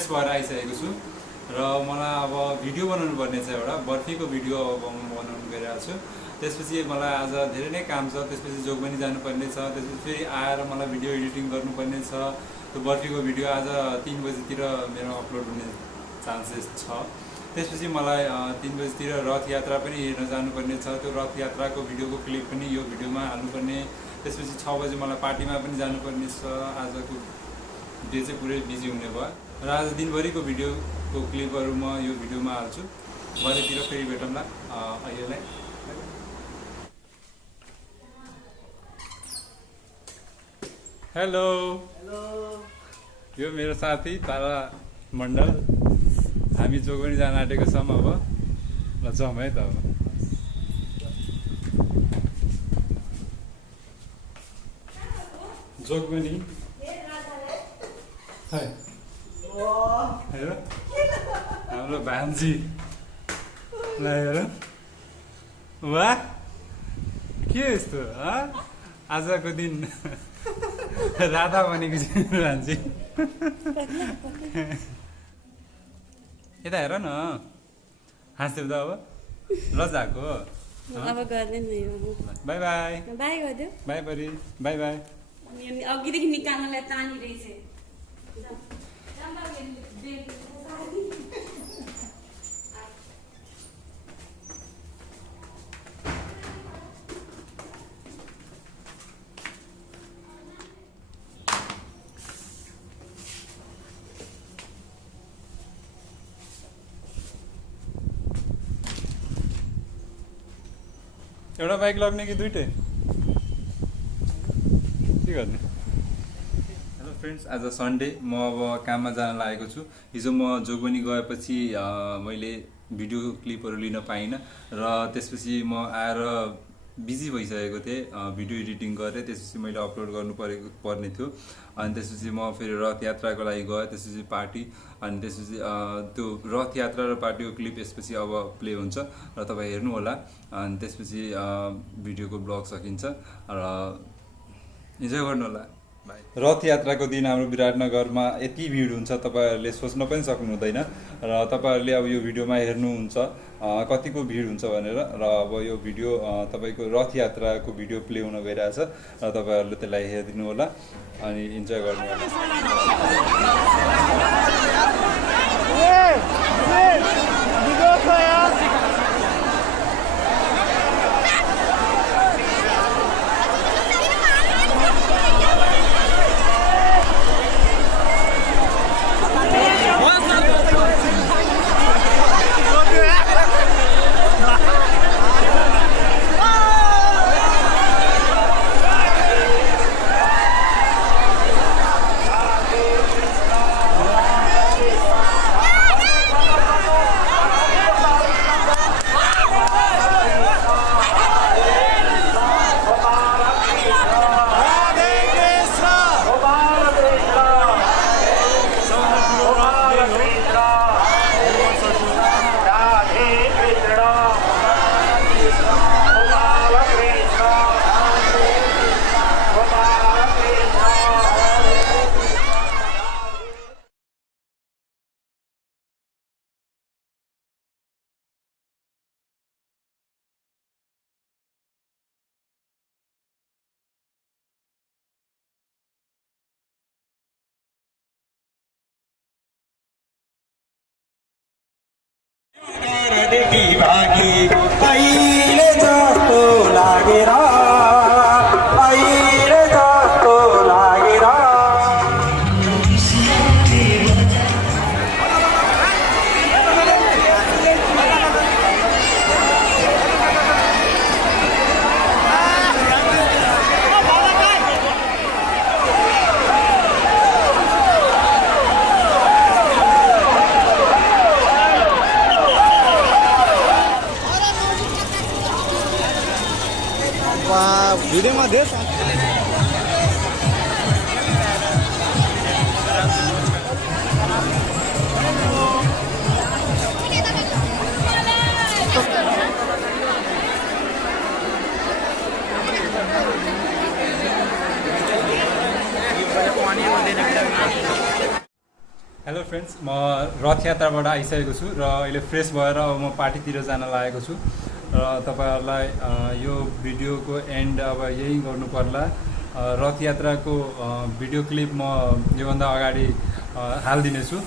Fresh भएर आइसकेको छु र मलाई अब भिडियो बनाउनु पर्ने छ एउटा बर्फीको भिडियो अब म बनाउनु गइरहेको छु। त्यसपछि मलाई आज धेरै नै काम छ, त्यसपछि जोगबनी जानुपर्ने छ, त्यसपछि फेरि आएर मलाई भिडियो एडिटिङ गर्नुपर्ने छ। त्यो बर्फीको भिडियो आज 3 बजीतिर मेरो अपलोड हुने चान्सेस छ। त्यसपछि मलाई 3 बजीतिर रथ यात्रा पनि हेर्न जानुपर्ने छ, त्यो रथ यात्राको भिडियोको क्लिप पनि यो भिडियोमा हाल्नुपर्ने। त्यसपछि 6 बजी मलाई पार्टीमा पनि जानुपर्ने छ। आजको डे चाहिँ पुरै बिजी हुने भयो र आज दिनभरिको भिडियोको क्लिपहरू म यो भिडियोमा हाल्छु। भरेतिर फेरि भेटौँला। अहिलेलाई हेलो यो मेरो साथी तारा मण्डल, हामी जोगबनी जान आँटेको छौँ। अब ल जाउँ है त। अब जोगबनी हेर हाम्रो भान्जी ल हेर वाह के यस्तो आजको दिन राधा भनेको चाहिँ भान्जी यता हेर न हाँस्दै त अब लजाको अब गर्दैन बाई बाई बाई गरिदियो बाई परी बाई बाई अघिदेखि निकाल्नलाई तानिरहेछ। एउटा बाइक लग्ने कि दुइटै के गर्ने? हेलो फ्रेन्ड्स, आज सन्डे म अब काममा जान लागेको छु। हिजो म जोगबनी गएपछि मैले भिडियो क्लिपहरू लिन पाइनँ र त्यसपछि म आएर बिजी भइसकेको थिएँ, भिडियो एडिटिङ गरेँ। त्यसपछि मैले अपलोड पर्ने थियो। अनि त्यसपछि म फेरि रथ यात्राको लागि गएँ, त्यसपछि पार्टी, अनि त्यसपछि त्यो रथ यात्रा र पार्टीको क्लिप यसपछि अब प्ले हुन्छ र तपाईँ हेर्नु होला। अनि त्यसपछि भिडियोको ब्लग सकिन्छ र इन्जोय गर्नु होला। रथ यात्राको दिन हाम्रो विराटनगरमा यति भिड हुन्छ तपाईँहरूले सोच्न पनि सक्नु हुँदैन र तपाईँहरूले अब यो भिडियोमा हेर्नुहुन्छ कतिको भिड हुन्छ भनेर। र अब यो भिडियो तपाईँको रथ यात्राको भिडियो प्ले हुन गइरहेछ र तपाईँहरूले त्यसलाई हेरिदिनु होला अनि इन्जोय गर्नु होला। भागी अहिले जस्तो लागेर अहिले जस्तो लागेर भिडियोमा देऊ फ्रेन्ड्स, म रथ यात्राबाट आइसकेको छु र अहिले फ्रेस भएर अब म पार्टीतिर जान लागेको छु र तपाईँहरूलाई यो भिडियोको एन्ड अब यही गर्नु पर्ला। रथ यात्राको भिडियो क्लिप म योभन्दा अगाडि हालिदिनेछु।